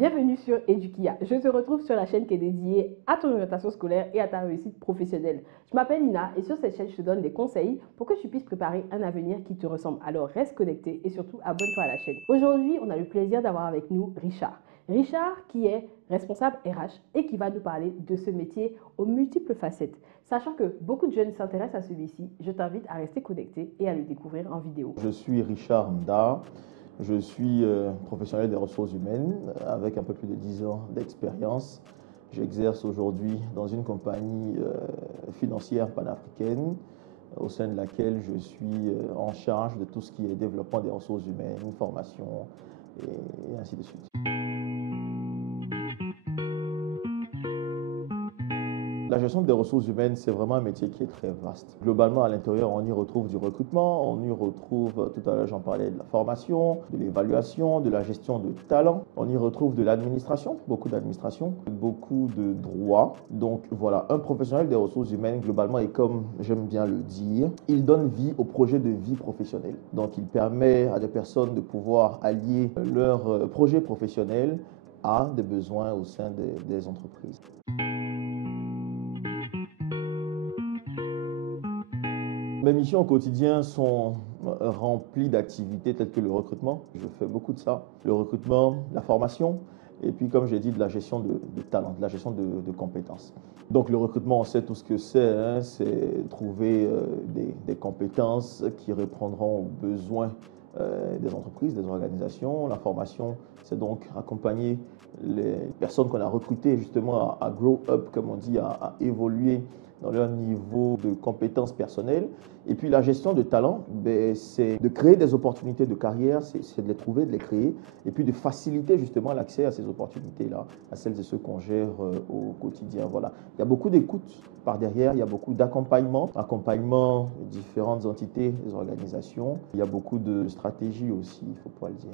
Bienvenue sur Edukia. Je te retrouve sur la chaîne qui est dédiée à ton orientation scolaire et à ta réussite professionnelle. Je m'appelle Ina et sur cette chaîne, je te donne des conseils pour que tu puisses préparer un avenir qui te ressemble. Alors reste connecté et surtout abonne-toi à la chaîne. Aujourd'hui, on a le plaisir d'avoir avec nous Richard. Richard qui est responsable RH et qui va nous parler de ce métier aux multiples facettes. Sachant que beaucoup de jeunes s'intéressent à celui-ci, je t'invite à rester connecté et à le découvrir en vidéo. Je suis Richard Mda. Je suis professionnel des ressources humaines avec un peu plus de 10 ans d'expérience. J'exerce aujourd'hui dans une compagnie financière panafricaine au sein de laquelle je suis en charge de tout ce qui est développement des ressources humaines, formation et ainsi de suite. La gestion des ressources humaines, c'est vraiment un métier qui est très vaste. Globalement, à l'intérieur, on y retrouve du recrutement, on y retrouve, tout à l'heure j'en parlais, de la formation, de l'évaluation, de la gestion de talent. On y retrouve de l'administration, beaucoup de droits. Donc voilà, un professionnel des ressources humaines, globalement, et comme j'aime bien le dire, il donne vie au projet de vie professionnelle. Donc il permet à des personnes de pouvoir allier leur projet professionnel à des besoins au sein des entreprises. Mes missions au quotidien sont remplies d'activités telles que le recrutement. Je fais beaucoup de ça. Le recrutement, la formation, et puis comme j'ai dit, de la gestion de talent, de la gestion de compétences. Donc le recrutement, on sait tout ce que c'est, hein, c'est trouver des compétences qui répondront aux besoins des entreprises, des organisations. La formation, c'est donc accompagner les personnes qu'on a recrutées justement à grow up, comme on dit, à évoluer dans leur niveau de compétences personnelles. Et puis la gestion de talent, c'est de créer des opportunités de carrière, c'est de les trouver, de les créer, et puis de faciliter justement l'accès à ces opportunités-là, à celles et ceux qu'on gère au quotidien. Voilà. Il y a beaucoup d'écoute par derrière, il y a beaucoup d'accompagnement, accompagnement de différentes entités, des organisations. Il y a beaucoup de stratégies aussi, il faut pas le dire.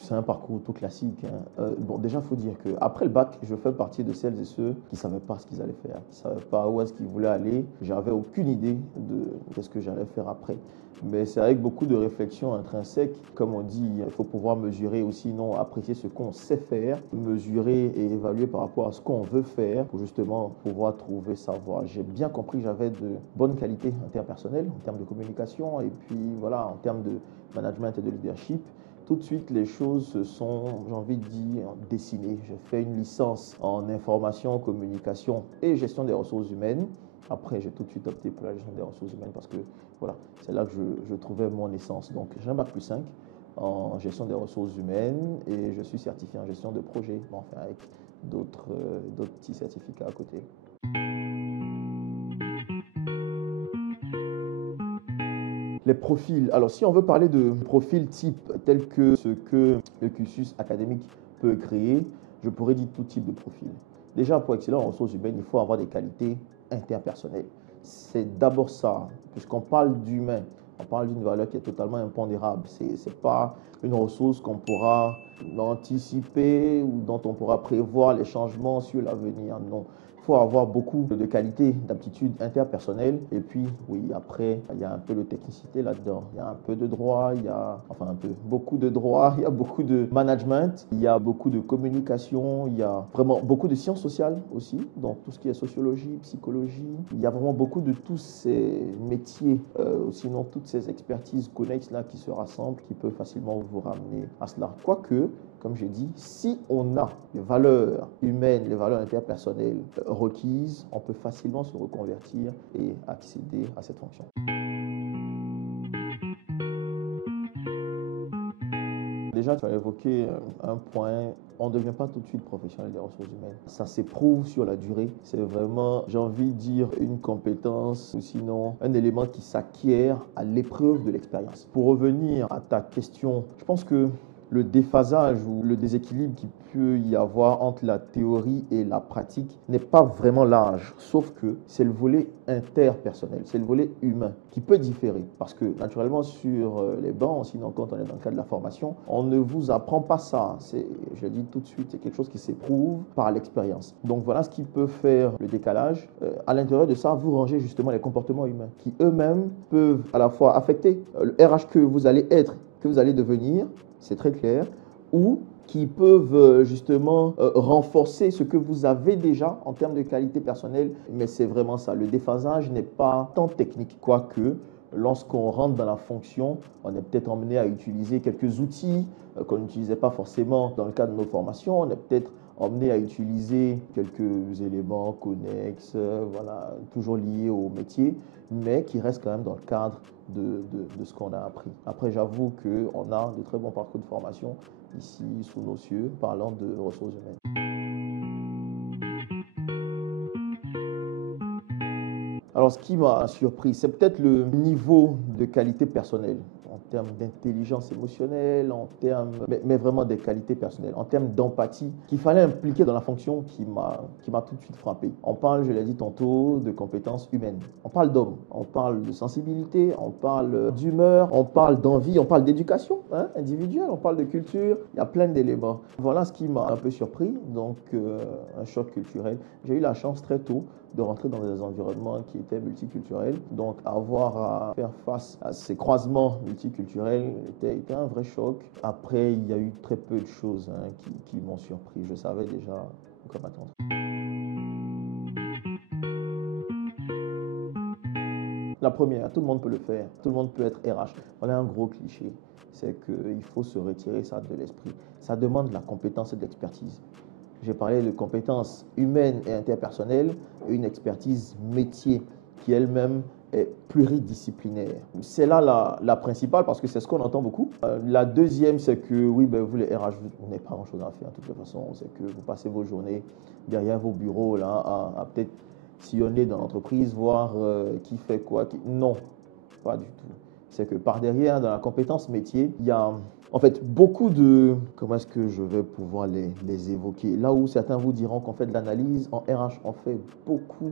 C'est un parcours tout classique, hein. Bon, déjà, il faut dire qu'après le bac, je fais partie de celles et ceux qui ne savaient pas ce qu'ils allaient faire, qui ne savaient pas où est-ce qu'ils voulaient aller. J'avais aucune idée de ce que j'allais faire après. Mais c'est avec beaucoup de réflexion intrinsèque, comme on dit, il faut pouvoir mesurer aussi, non, apprécier ce qu'on sait faire, mesurer et évaluer par rapport à ce qu'on veut faire pour justement pouvoir trouver sa voie. J'ai bien compris que j'avais de bonnes qualités en termes personnels, en termes de communication et puis voilà, en termes de management et de leadership. Tout de suite, les choses se sont, j'ai envie de dire, dessinées. J'ai fait une licence en information, communication et gestion des ressources humaines. Après, j'ai tout de suite opté pour la gestion des ressources humaines parce que voilà, c'est là que je trouvais mon essence. Donc, j'ai un bac+5 en gestion des ressources humaines et je suis certifié en gestion de projet, enfin avec d'autres petits certificats à côté. Les profils. Alors, si on veut parler de profils type tels que ce que le cursus académique peut créer, je pourrais dire tout type de profil. Déjà, pour exceller en ressources humaines, il faut avoir des qualités interpersonnelles. C'est d'abord ça, puisqu'on parle d'humain, on parle d'une valeur qui est totalement impondérable. Ce n'est pas une ressource qu'on pourra anticiper ou dont on pourra prévoir les changements sur l'avenir. Non. Il faut avoir beaucoup de qualités, d'aptitudes interpersonnelles. Et puis, oui, après, il y a un peu de technicité là-dedans. Il y a un peu de droit, il y a, enfin un peu, beaucoup de droit, il y a beaucoup de management, il y a beaucoup de communication, il y a vraiment beaucoup de sciences sociales aussi, donc tout ce qui est sociologie, psychologie. Il y a vraiment beaucoup de tous ces métiers, sinon toutes ces expertises connexes là qui se rassemblent, qui peuvent facilement vous ramener à cela. Quoique, comme j'ai dit, si on a les valeurs humaines, les valeurs interpersonnelles requises, on peut facilement se reconvertir et accéder à cette fonction. Déjà, tu as évoqué un point, on ne devient pas tout de suite professionnel des ressources humaines. Ça s'éprouve sur la durée. C'est vraiment, j'ai envie de dire, une compétence ou sinon un élément qui s'acquiert à l'épreuve de l'expérience. Pour revenir à ta question, je pense que le déphasage ou le déséquilibre qu'il peut y avoir entre la théorie et la pratique n'est pas vraiment large, sauf que c'est le volet interpersonnel, c'est le volet humain qui peut différer. Parce que naturellement, sur les bancs, sinon quand on est dans le cadre de la formation, on ne vous apprend pas ça. Je le dis tout de suite, c'est quelque chose qui s'éprouve par l'expérience. Donc voilà ce qui peut faire le décalage. À l'intérieur de ça, vous rangez justement les comportements humains qui eux-mêmes peuvent à la fois affecter le RH que vous allez être, que vous allez devenir, c'est très clair, ou qui peuvent justement renforcer ce que vous avez déjà en termes de qualité personnelle. Mais c'est vraiment ça, le déphasage n'est pas tant technique, quoique lorsqu'on rentre dans la fonction, on est peut-être emmené à utiliser quelques outils qu'on n'utilisait pas forcément dans le cadre de nos formations. On est peut-être emmené à utiliser quelques éléments connexes, voilà, toujours liés au métier, mais qui restent quand même dans le cadre de ce qu'on a appris. Après, j'avoue qu'on a de très bons parcours de formation ici sous nos cieux, parlant de ressources humaines. Alors, ce qui m'a surpris, c'est peut-être le niveau de qualité personnelle, en termes d'intelligence émotionnelle, mais vraiment des qualités personnelles, en termes d'empathie, qu'il fallait impliquer dans la fonction qui m'a tout de suite frappé. On parle, je l'ai dit tantôt, de compétences humaines. On parle d'hommes, on parle de sensibilité, on parle d'humeur, on parle d'envie, on parle d'éducation individuelle, on parle de culture. Il y a plein d'éléments. Voilà ce qui m'a un peu surpris, donc un choc culturel. J'ai eu la chance très tôt de rentrer dans des environnements qui étaient multiculturels. Donc, avoir à faire face à ces croisements multiculturels était un vrai choc. Après, il y a eu très peu de choses qui m'ont surpris. Je savais déjà quoi m'attendre. La première, tout le monde peut le faire. Tout le monde peut être RH. On a un gros cliché. C'est qu'il faut se retirer ça de l'esprit. Ça demande de la compétence et de l'expertise. J'ai parlé de compétences humaines et interpersonnelles et une expertise métier qui elle-même est pluridisciplinaire. C'est là la principale parce que c'est ce qu'on entend beaucoup. La deuxième, c'est que oui, vous les RH, vous n'avez pas grand-chose à faire de toute façon. C'est que vous passez vos journées derrière vos bureaux là, à peut-être sillonner dans l'entreprise, voir qui fait quoi. Non, pas du tout. C'est que par derrière, dans la compétence métier, il y a en fait beaucoup de... Comment est-ce que je vais pouvoir les évoquer? Là où certains vous diront qu'on fait de l'analyse, en RH, on fait beaucoup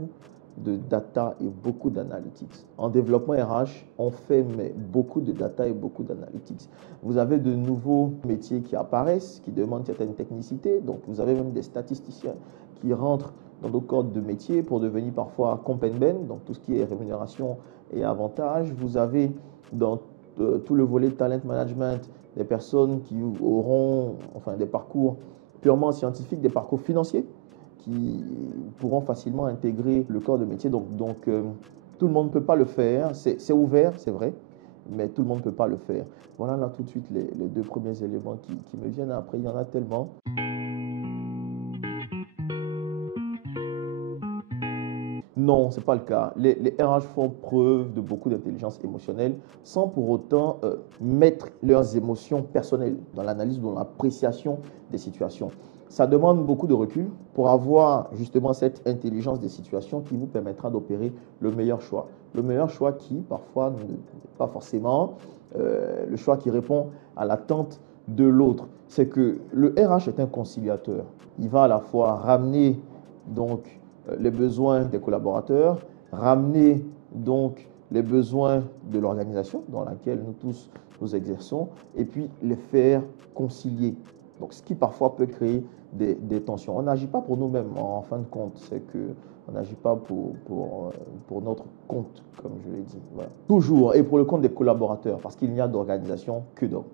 de data et beaucoup d'analytics. En développement RH, on fait beaucoup de data et beaucoup d'analytics. Vous avez de nouveaux métiers qui apparaissent, qui demandent certaines technicités. Donc, vous avez même des statisticiens qui rentrent dans nos codes de métier pour devenir parfois compenben, donc tout ce qui est rémunération et avantages. Vous avez dans tout le volet talent management des personnes qui auront des parcours purement scientifiques, des parcours financiers qui pourront facilement intégrer le corps de métier. Donc tout le monde ne peut pas le faire. C'est ouvert, c'est vrai, mais tout le monde ne peut pas le faire. Voilà là tout de suite les deux premiers éléments qui me viennent. Après, il y en a tellement. Non, ce n'est pas le cas. Les RH font preuve de beaucoup d'intelligence émotionnelle sans pour autant mettre leurs émotions personnelles dans l'analyse, dans l'appréciation des situations. Ça demande beaucoup de recul pour avoir justement cette intelligence des situations qui vous permettra d'opérer le meilleur choix. Le meilleur choix qui, parfois, n'est pas forcément le choix qui répond à l'attente de l'autre. C'est que le RH est un conciliateur. Il va à la fois ramener donc les besoins des collaborateurs, ramener donc les besoins de l'organisation dans laquelle nous tous nous exerçons, et puis les faire concilier. Donc, ce qui parfois peut créer des tensions. On n'agit pas pour nous-mêmes en fin de compte, c'est qu'on n'agit pas pour notre compte, comme je l'ai dit. Voilà. Toujours, et pour le compte des collaborateurs, parce qu'il n'y a d'organisation que d'hommes.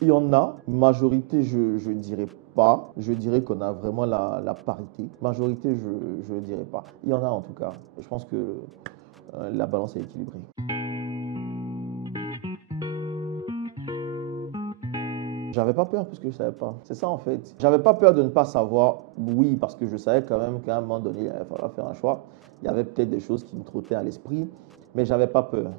Il y en a, majorité, je ne dirais pas. Je dirais qu'on a vraiment la parité. Majorité, je ne dirais pas. Il y en a en tout cas. Je pense que la balance est équilibrée. J'avais pas peur parce que je savais pas. C'est ça en fait. J'avais pas peur de ne pas savoir. Oui, parce que je savais quand même qu'à un moment donné, il allait falloir faire un choix. Il y avait peut-être des choses qui me trottaient à l'esprit, mais j'avais pas peur.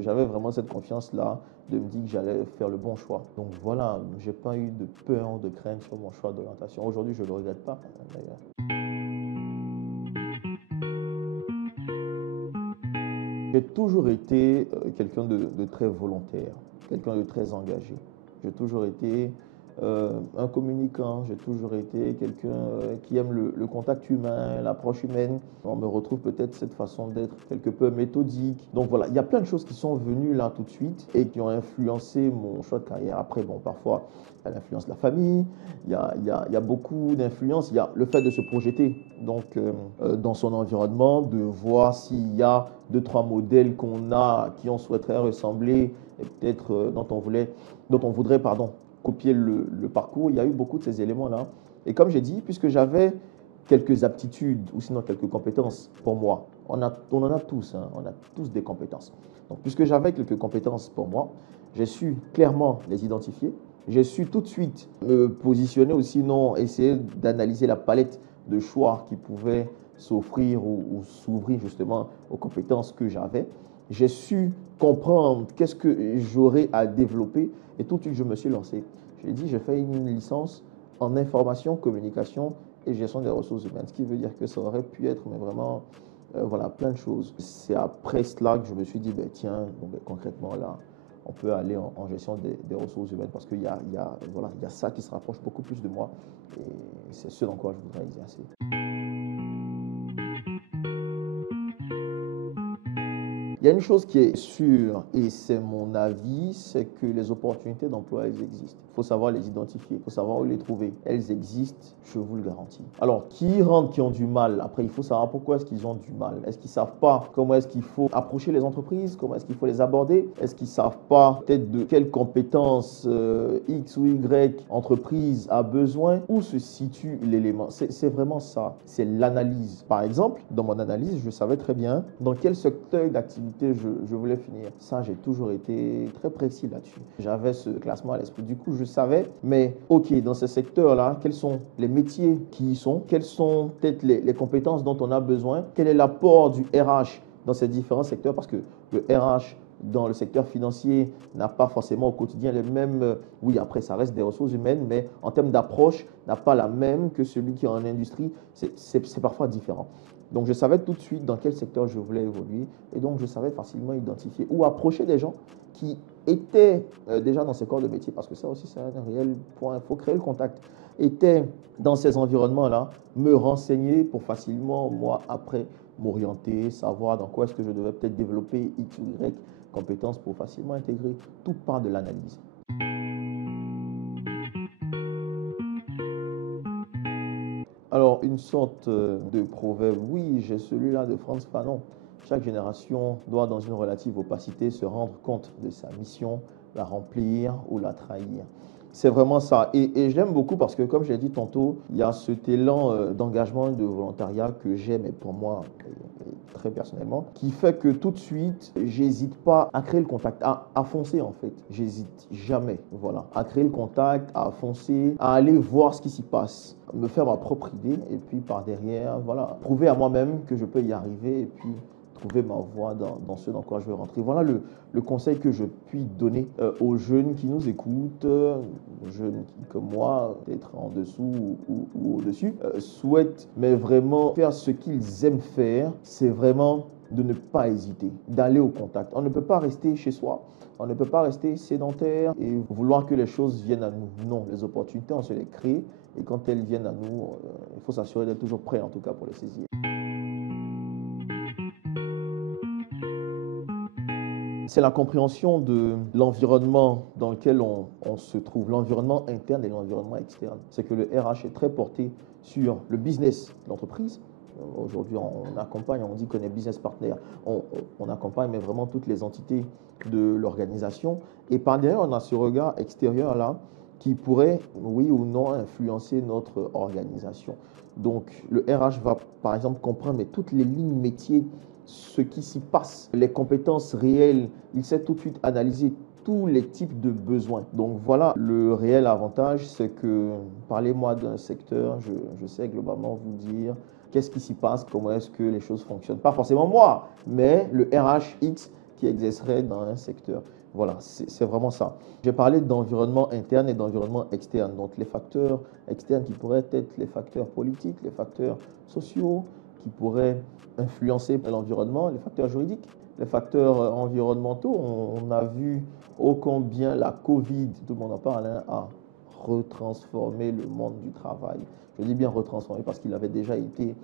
J'avais vraiment cette confiance-là de me dire que j'allais faire le bon choix. Donc voilà, j'ai pas eu de peur, de crainte sur mon choix d'orientation. Aujourd'hui, je le regrette pas d'ailleurs. J'ai toujours été quelqu'un de très volontaire, quelqu'un de très engagé. J'ai toujours été un communicant, j'ai toujours été quelqu'un qui aime le contact humain, l'approche humaine. On me retrouve peut-être cette façon d'être quelque peu méthodique. Donc voilà, il y a plein de choses qui sont venues là tout de suite et qui ont influencé mon choix de carrière. Après, bon, parfois, il y a l'influence de la famille, il y a beaucoup d'influence. Il y a le fait de se projeter donc, dans son environnement, de voir s'il y a deux, trois modèles qu'on a, à qui on souhaiterait ressembler et peut-être dont on voudrait, pardon, copier le parcours. Il y a eu beaucoup de ces éléments-là. Et comme j'ai dit, puisque j'avais quelques aptitudes ou sinon quelques compétences pour moi, on en a tous, hein, on a tous des compétences. Donc, puisque j'avais quelques compétences pour moi, j'ai su clairement les identifier. J'ai su tout de suite me positionner ou sinon essayer d'analyser la palette de choix qui pouvaient s'offrir ou s'ouvrir justement aux compétences que j'avais. J'ai su comprendre qu'est-ce que j'aurais à développer et tout de suite je me suis lancé. J'ai dit, j'ai fait une licence en information, communication et gestion des ressources humaines, ce qui veut dire que ça aurait pu être mais vraiment voilà, plein de choses. C'est après cela que je me suis dit, ben, tiens, bon, ben, concrètement là, on peut aller en gestion des ressources humaines parce qu'il voilà, il y a ça qui se rapproche beaucoup plus de moi et c'est ce dans quoi je voudrais exercer. Il y a une chose qui est sûre, et c'est mon avis, c'est que les opportunités d'emploi, elles existent. Il faut savoir les identifier, il faut savoir où les trouver. Elles existent, je vous le garantis. Alors, qui rentrent, qui ont du mal, après, il faut savoir pourquoi est-ce qu'ils ont du mal. Est-ce qu'ils ne savent pas comment est-ce qu'il faut approcher les entreprises, comment est-ce qu'il faut les aborder? Est-ce qu'ils ne savent pas peut-être de quelles compétences X ou Y entreprise a besoin? Où se situe l'élément? C'est vraiment ça, c'est l'analyse. Par exemple, dans mon analyse, je savais très bien dans quel secteur d'activité je voulais finir. Ça, j'ai toujours été très précis là-dessus. J'avais ce classement à l'esprit. Du coup, je savais, mais ok, dans ce secteur-là, quels sont les métiers qui y sont? Quelles sont peut-être les compétences dont on a besoin? Quel est l'apport du RH dans ces différents secteurs? Parce que le RH dans le secteur financier n'a pas forcément au quotidien les mêmes, oui après ça reste des ressources humaines, mais en termes d'approche n'a pas la même que celui qui est en industrie, c'est parfois différent. Donc je savais tout de suite dans quel secteur je voulais évoluer et donc je savais facilement identifier ou approcher des gens qui étaient déjà dans ces corps de métier, parce que ça aussi c'est un réel point, il faut créer le contact, étaient dans ces environnements-là, me renseigner pour facilement, moi, après, m'orienter, savoir dans quoi est-ce que je devais peut-être développer X ou Y compétences pour facilement intégrer. Tout part de l'analyse. Alors, une sorte de proverbe, oui, j'ai celui-là de Frantz Fanon. Chaque génération doit, dans une relative opacité, se rendre compte de sa mission, la remplir ou la trahir. C'est vraiment ça. Et je l'aime beaucoup parce que, comme j'ai dit tantôt, il y a cet élan d'engagement et de volontariat que j'aime, et pour moi, très personnellement, qui fait que tout de suite, j'hésite pas à créer le contact, à foncer en fait. J'hésite jamais, voilà, à créer le contact, à foncer, à aller voir ce qui s'y passe, me faire ma propre idée et puis par derrière, voilà, prouver à moi-même que je peux y arriver et puis trouver ma voie dans ce dans quoi je veux rentrer. Voilà le conseil que je puis donner aux jeunes qui nous écoutent, jeunes qui, comme moi, peut-être en dessous ou au-dessus, souhaitent mais vraiment faire ce qu'ils aiment faire. C'est vraiment de ne pas hésiter, d'aller au contact. On ne peut pas rester chez soi. On ne peut pas rester sédentaire et vouloir que les choses viennent à nous. Non, les opportunités, on se les crée et quand elles viennent à nous, il faut s'assurer d'être toujours prêt en tout cas pour les saisir. C'est la compréhension de l'environnement dans lequel on se trouve, l'environnement interne et l'environnement externe. C'est que le RH est très porté sur le business de l'entreprise. Aujourd'hui, on accompagne, on dit qu'on est business partner. On accompagne mais vraiment toutes les entités de l'organisation. Et par derrière, on a ce regard extérieur-là qui pourrait, oui ou non, influencer notre organisation. Donc, le RH va, par exemple, comprendre mais toutes les lignes métiers, ce qui s'y passe, les compétences réelles. Il sait tout de suite analyser tous les types de besoins. Donc voilà, le réel avantage, c'est que, parlez-moi d'un secteur, je sais globalement vous dire qu'est-ce qui s'y passe, comment est-ce que les choses fonctionnent. Pas forcément moi, mais le RHX qui exercerait dans un secteur. Voilà, c'est vraiment ça. J'ai parlé d'environnement interne et d'environnement externe. Donc les facteurs externes qui pourraient être les facteurs politiques, les facteurs sociaux, qui pourraient influencer l'environnement, les facteurs juridiques, les facteurs environnementaux. On a vu ô combien la Covid, tout le monde en parle, hein, a retransformé le monde du travail. Je dis bien retransformé parce qu'il avait déjà été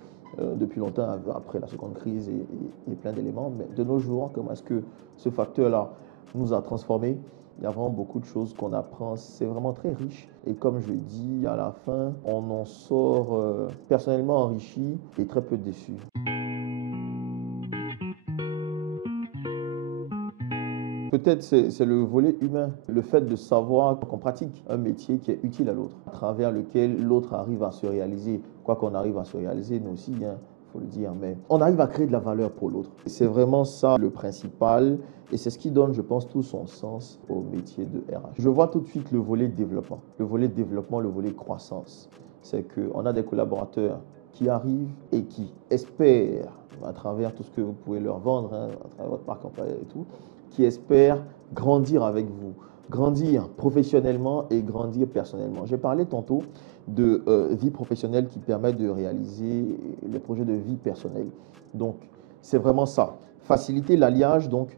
depuis longtemps après la seconde crise et plein d'éléments. Mais de nos jours, comment est-ce que ce facteur-là nous a transformés? Il y a vraiment beaucoup de choses qu'on apprend. C'est vraiment très riche. Et comme je dis, à la fin, on en sort personnellement enrichi et très peu déçu. Peut-être c'est le volet humain, le fait de savoir qu'on pratique un métier qui est utile à l'autre, à travers lequel l'autre arrive à se réaliser. Quoi qu'on arrive à se réaliser, nous aussi, hein, faut le dire, mais on arrive à créer de la valeur pour l'autre. C'est vraiment ça le principal et c'est ce qui donne, je pense, tout son sens au métier de RH. Je vois tout de suite le volet développement, le volet croissance. C'est qu'on a des collaborateurs qui arrivent et qui espèrent, à travers tout ce que vous pouvez leur vendre, hein, à travers votre marque employeur et tout, qui espèrent grandir avec vous, grandir professionnellement et grandir personnellement. J'ai parlé tantôt de vie professionnelle qui permet de réaliser les projets de vie personnelle. Donc, c'est vraiment ça. Faciliter l'alliage donc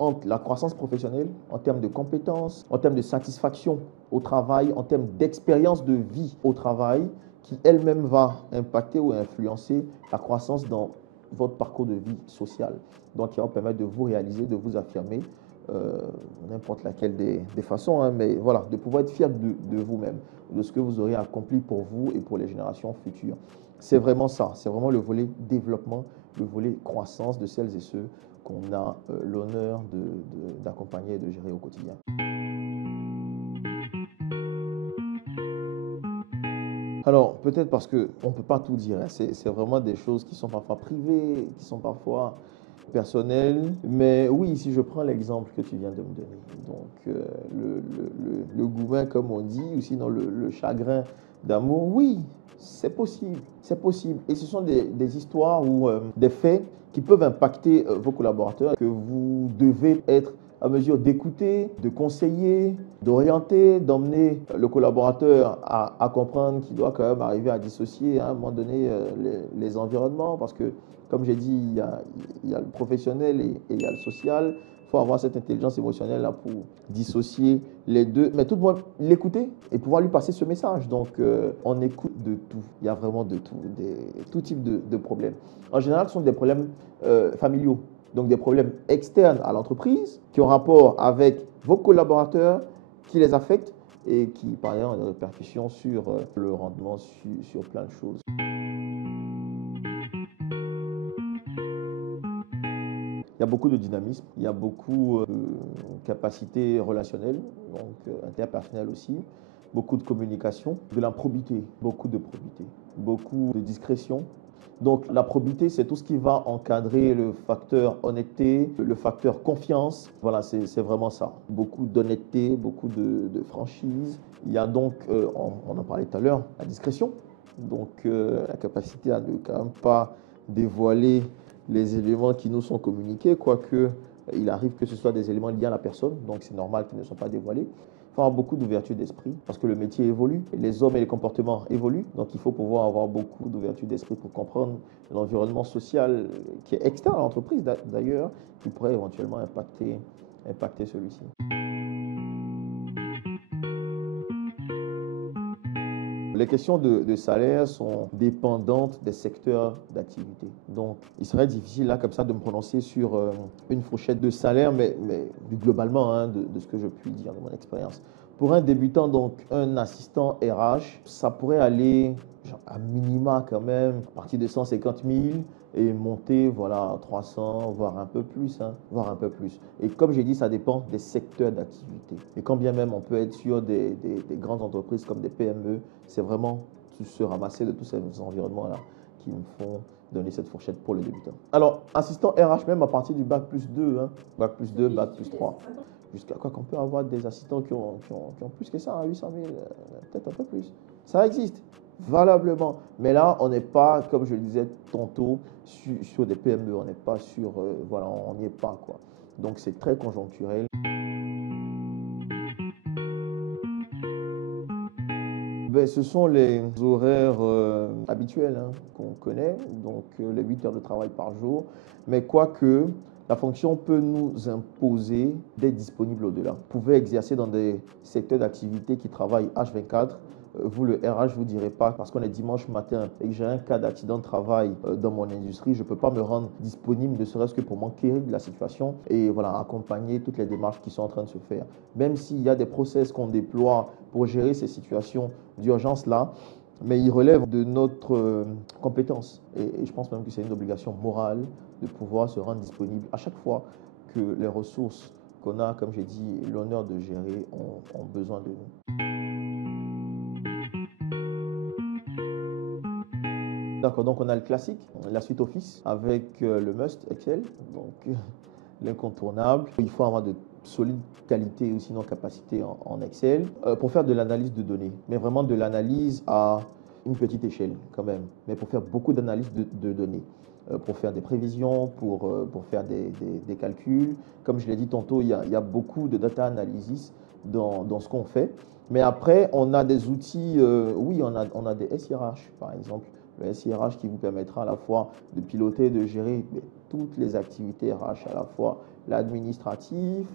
entre la croissance professionnelle en termes de compétences, en termes de satisfaction au travail, en termes d'expérience de vie au travail, qui elle-même va impacter ou influencer la croissance dans votre parcours de vie sociale. Donc, qui va vous permettre de vous réaliser, de vous affirmer, n'importe laquelle des façons, hein, mais voilà, de pouvoir être fier de vous-même, de ce que vous aurez accompli pour vous et pour les générations futures. C'est vraiment ça, c'est vraiment le volet développement, le volet croissance de celles et ceux qu'on a l'honneur d'accompagner et de gérer au quotidien. Alors, peut-être parce qu'on ne peut pas tout dire, hein. C'est vraiment des choses qui sont parfois privées, qui sont parfois personnelles. Mais oui, si je prends l'exemple que tu viens de me donner, donc le goumin, comme on dit, ou sinon le chagrin d'amour, oui, c'est possible, c'est possible. Et ce sont des histoires ou des faits qui peuvent impacter vos collaborateurs, que vous devez être à mesure d'écouter, de conseiller, d'orienter, d'emmener le collaborateur à comprendre qu'il doit quand même arriver à dissocier à un moment donné les environnements parce que, comme j'ai dit, il y a le professionnel et il y a le social. Il faut avoir cette intelligence émotionnelle là pour dissocier les deux, mais tout le monde l'écouter et pouvoir lui passer ce message. Donc, on écoute de tout. Il y a vraiment de tout, tout type de problèmes. En général, ce sont des problèmes familiaux. Donc des problèmes externes à l'entreprise qui ont rapport avec vos collaborateurs, qui les affectent et qui, par ailleurs, ont des répercussions sur le rendement, sur plein de choses. Il y a beaucoup de dynamisme, il y a beaucoup de capacités relationnelles, donc interpersonnelles aussi, beaucoup de communication, de la probité, beaucoup de discrétion. Donc la probité, c'est tout ce qui va encadrer le facteur honnêteté, le facteur confiance. Voilà, c'est vraiment ça. Beaucoup d'honnêteté, beaucoup de franchise. Il y a donc, on en parlait tout à l'heure, la discrétion. Donc la capacité à ne quand même pas dévoiler les éléments qui nous sont communiqués, quoique il arrive que ce soit des éléments liés à la personne, donc c'est normal qu'ils ne soient pas dévoilés. Il faut avoir beaucoup d'ouverture d'esprit parce que le métier évolue, les hommes et les comportements évoluent, donc il faut pouvoir avoir beaucoup d'ouverture d'esprit pour comprendre l'environnement social qui est externe à l'entreprise d'ailleurs, qui pourrait éventuellement impacter celui-ci. Les questions de salaire sont dépendantes des secteurs d'activité. Donc, il serait difficile là, comme ça, de me prononcer sur une fourchette de salaire, mais globalement, hein, de ce que je puis dire de mon expérience. Pour un débutant, donc un assistant RH, ça pourrait aller genre, à minima quand même, à partir de 150 000 et monter voilà, à 300, voire un peu plus, hein, voire un peu plus. Et comme j'ai dit, ça dépend des secteurs d'activité. Et quand bien même on peut être sur des grandes entreprises comme des PME, c'est vraiment se ramasser de tous ces environnements-là qui me font donner cette fourchette pour le débutant. Alors, assistant RH même à partir du bac plus 2, hein, bac plus 2, bac plus 3. Jusqu'à quoi qu'on peut avoir des assistants qui ont plus que ça, 800 000, peut-être un peu plus. Ça existe, valablement. Mais là, on n'est pas, comme je le disais tantôt, sur des PME. On n'est pas sur, voilà, on n'y est pas, quoi. Donc, c'est très conjoncturel. Ben, ce sont les horaires habituels hein, qu'on connaît, donc les 8 heures de travail par jour. Mais quoique, La fonction peut nous imposer d'être disponible au-delà. Vous pouvez exercer dans des secteurs d'activité qui travaillent H24. Vous, le RH, je ne vous dirai pas, parce qu'on est dimanche matin et que j'ai un cas d'accident de travail dans mon industrie, je ne peux pas me rendre disponible, ne serait-ce que pour m'enquérir de la situation et voilà, accompagner toutes les démarches qui sont en train de se faire. Même s'il y a des process qu'on déploie pour gérer ces situations d'urgence-là, mais ils relèvent de notre compétence. Et je pense même que c'est une obligation morale de pouvoir se rendre disponible à chaque fois que les ressources qu'on a, comme j'ai dit, l'honneur de gérer, ont besoin de nous. D'accord, donc on a le classique, la suite Office avec le must Excel, donc l'incontournable. Il faut avoir de solides qualités ou sinon capacités en Excel pour faire de l'analyse de données, mais vraiment de l'analyse à une petite échelle quand même, mais pour faire beaucoup d'analyse de données, pour faire des prévisions, pour faire des calculs. Comme je l'ai dit tantôt, il y a beaucoup de data analysis dans ce qu'on fait. Mais après, on a des outils, oui, on a des SIRH par exemple. Le SIRH qui vous permettra à la fois de piloter, de gérer toutes les activités RH, à la fois l'administratif,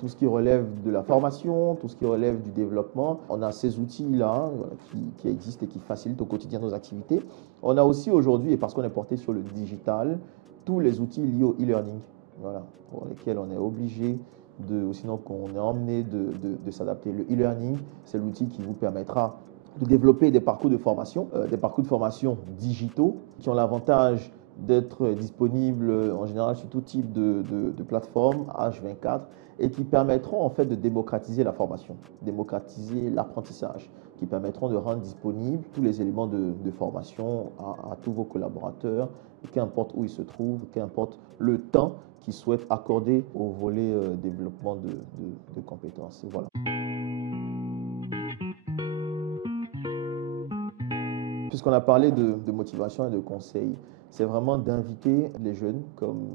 tout ce qui relève de la formation, tout ce qui relève du développement. On a ces outils-là qui existent et qui facilitent au quotidien nos activités. On a aussi aujourd'hui, et parce qu'on est porté sur le digital, tous les outils liés au e-learning, voilà, pour lesquels on est obligé ou sinon qu'on est emmené de s'adapter. Le e-learning, c'est l'outil qui vous permettra de développer des parcours de formation digitaux qui ont l'avantage d'être disponibles en général sur tout type de plateforme H24 et qui permettront en fait de démocratiser la formation, démocratiser l'apprentissage, qui permettront de rendre disponibles tous les éléments de formation à tous vos collaborateurs, qu'importe où ils se trouvent, qu'importe le temps qu'ils souhaitent accorder au volet développement de compétences. Voilà. Puisqu'on a parlé de motivation et de conseil, c'est vraiment d'inviter les jeunes, comme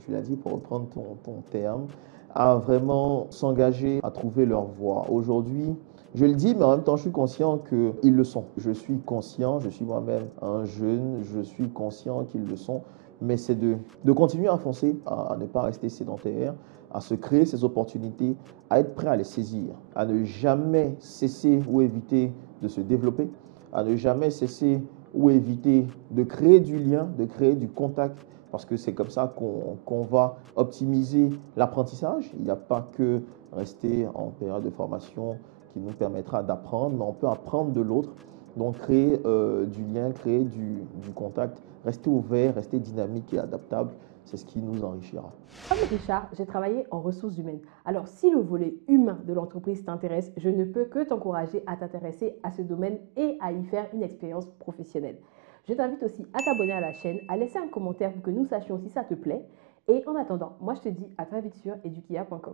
tu l'as dit, pour reprendre ton terme, à vraiment s'engager à trouver leur voie. Aujourd'hui, je le dis, mais en même temps, je suis conscient qu'ils le sont. Je suis conscient, je suis moi-même un jeune, je suis conscient qu'ils le sont, mais c'est de continuer à foncer, à ne pas rester sédentaire, à se créer ces opportunités, à être prêt à les saisir, à ne jamais cesser ou éviter de se développer, à ne jamais cesser ou éviter de créer du lien, de créer du contact, parce que c'est comme ça qu'on va optimiser l'apprentissage. Il n'y a pas que rester en période de formation qui nous permettra d'apprendre, mais on peut apprendre de l'autre. Donc créer du lien, créer du contact, rester ouvert, rester dynamique et adaptable, c'est ce qui nous enrichira. Comme Richard, j'ai travaillé en ressources humaines. Alors, si le volet humain de l'entreprise t'intéresse, je ne peux que t'encourager à t'intéresser à ce domaine et à y faire une expérience professionnelle. Je t'invite aussi à t'abonner à la chaîne, à laisser un commentaire pour que nous sachions si ça te plaît. Et en attendant, moi je te dis à très vite sur edukia.com.